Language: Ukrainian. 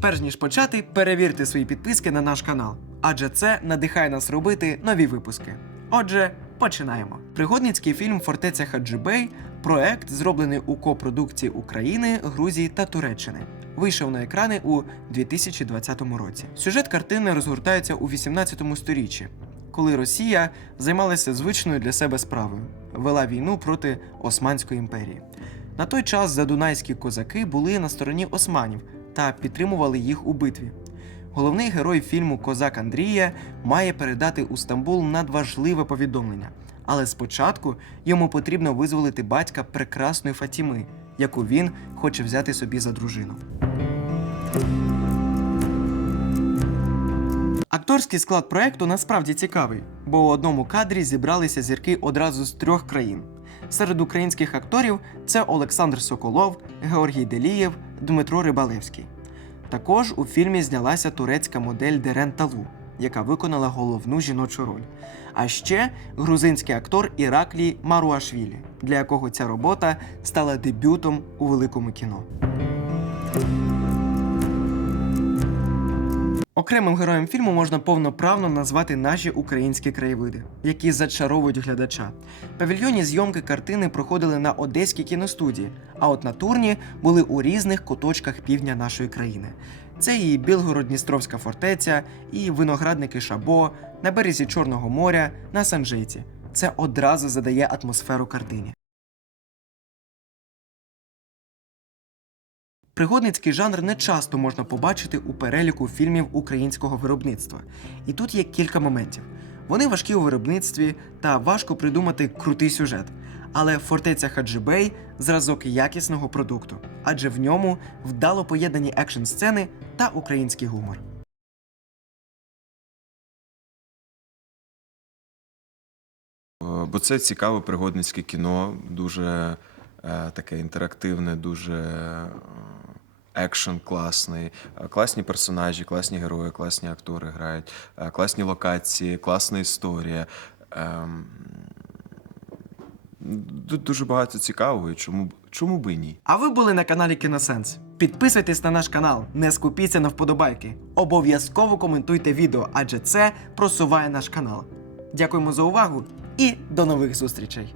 перш ніж почати, перевірте свої підписки на наш канал, адже це надихає нас робити нові випуски. Отже, починаємо. Пригодницький фільм Фортеця Хаджибей проект, зроблений у копродукції України, Грузії та Туреччини. Вийшов на екрани у 2020 році. Сюжет картини розгортається у 18 сторіччі, коли Росія займалася звичною для себе справою вела війну проти Османської імперії. На той час задунайські козаки були на стороні османів та підтримували їх у битві. Головний герой фільму Козак Андрія має передати у Стамбул надважливе повідомлення, але спочатку йому потрібно визволити батька прекрасної Фатіми, яку він хоче взяти собі за дружину. Акторський склад проекту насправді цікавий, бо у одному кадрі зібралися зірки одразу з трьох країн. Серед українських акторів це Олександр Соколов, Георгій Делієв, Дмитро Рибалевський. Також у фільмі знялася турецька модель Дерен Талу, яка виконала головну жіночу роль. А ще грузинський актор Іраклій Маруашвілі, для якого ця робота стала дебютом у великому кіно. Окремим героєм фільму можна повноправно назвати наші українські краєвиди, які зачаровують глядача. Павільйонні зйомки картини проходили на одеській кіностудії, а от на турні були у різних куточках півдня нашої країни. Це і Білгород-Дністровська фортеця, і виноградники Шабо, на березі Чорного моря, на Санжиці. Це одразу задає атмосферу картині. Пригодницький жанр не часто можна побачити у переліку фільмів українського виробництва. І тут є кілька моментів. Вони важкі у виробництві та важко придумати крутий сюжет. Але фортеця Хаджибей зразок якісного продукту, адже в ньому вдало поєднані екшн сцени та український гумор. Е, Бо це цікаве пригодницьке кіно, дуже е, таке інтерактивне, дуже е, екшен класний, е, класні персонажі, класні герої, класні актори грають, е, класні локації, класна історія. Ем, Дуже багато цікавого, чому, чому би ні? А ви були на каналі Кіносенс. Підписуйтесь на наш канал, не скупіться на вподобайки. Обов'язково коментуйте відео, адже це просуває наш канал. Дякуємо за увагу і до нових зустрічей!